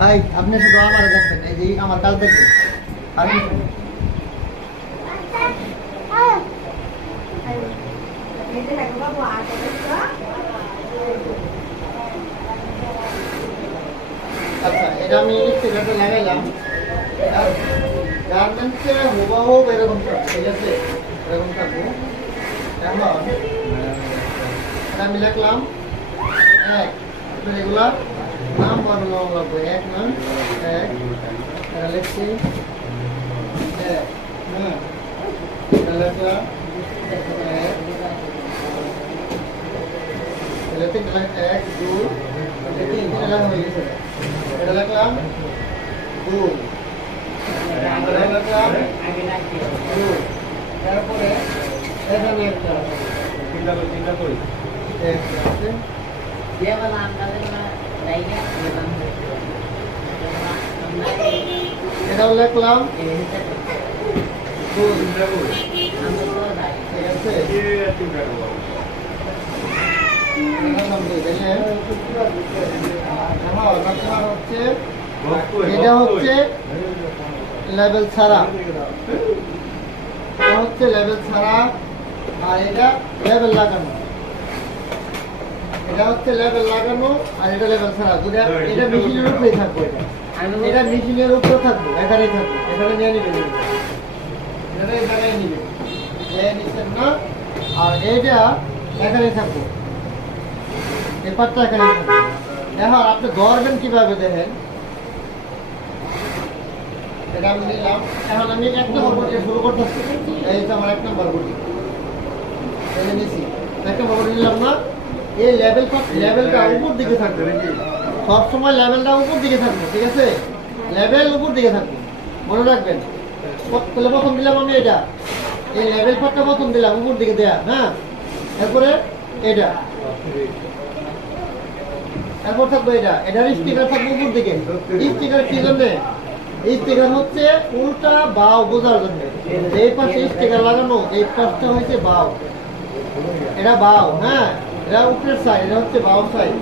ভাই আপনি শুধু আমার দেখবেন, এই যে আমার কাল থেকে আমি আচ্ছা এটা আমি স্টিকারটা লাগাইলাম। গার্মেন্টসে হুবহু এরকম থাকবে, ঠিক আছে, এরকম থাকবো। এখন আমি লিখলাম এক, এগুলা নাম বানানো লাগবে, এক নাম এক, এটা লিখছি এক, হ্যাঁ এটা লিখলাম এক, এটা তিনটা এক দুই, তিনটা লেখা হয়ে গেছে, এটা লিখলাম দুই, এটা লিখলাম দুই, তারপরে এখানে একটা তিনটা কই একটা আছে, এটাও লিখলাম দুই, ঠিক আছে, এটা হচ্ছে লেভেল ছাড়া, এটা হচ্ছে লেভেল ছাড়া, আর এটা লেভেল লাগানো, এটা হচ্ছে লেভেল লাগানো, আর এটা লেভেল ছাড়া। যদি এটা মেশিনের উপরেই থাকবো, এটা মেশিনের উপরে থাকবো, এখানেই থাকবো, এখানে নিয়ে নিবে, এটা এই জায়গায় নিবে, নিচ্ছেন না, আর এইটা এখানেই থাকবো, এই পাটটা এখানেই থাকবো। এখন আপনি ধরবেন কিভাবে দেখেন, এটা আমি নিলাম। এখন আমি এক নম্বর বটি শুরু করতেছি, এই তো আমার এক নম্বর বটি, এই নিছি এক নম্বর বটি নিলাম না, এই লেভেলটা উপর দিকে থাকবে, সবসময় লেভেলটা উপর দিকে থাকবে, ঠিক আছে, লেভেল উপর দিকে থাকবে, মনে রাখবেন। তাহলে প্রথম দিলাম আমি এটা, এই লেভেল পাটটা প্রথম দিলাম উপর দিকে দেয়া, হ্যাঁ, এরপরে এটা, এরপর থাকবে এটা, এটার স্টিকার থাকবে উপর দিকে। স্টিকার কি জন্য? স্টিকার হচ্ছে উল্টা বাও বোঝার জন্য, এই পাশে স্টিকার লাগানো, এই পাশটা হচ্ছে বাও, এটা বাও, হ্যাঁ, এটা উপরের সাইড, এটা হচ্ছে বাও সাইড,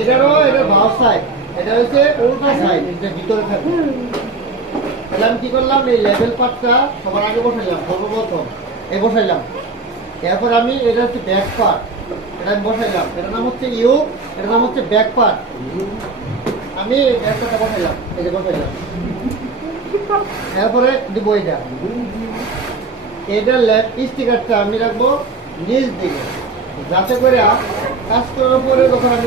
এটারও এটা বাও সাইড, এটা হচ্ছে উল্টা সাইড, এটা ভিতরে থাকবে। তাহলে আমি কি করলাম, এই লেভেল পার্টটা সবার আগে বসাইলাম, সর্বপ্রথম এই বসাইলাম, এরপর আমি এটা হচ্ছে ব্যাক পার্ট, এটা আমি বসাইলাম, এটার নাম হচ্ছে ইউ, এটার নাম হচ্ছে ব্যাক পার্ট, আমি ব্যাক পার্টটা বসাইলাম, এই যে বসাইলাম, এরপরে দিব এটা, এটার স্টিকারটা আমি রাখবো নিচ দিকে, যাতে করে কাজ করার পরে যখন আমি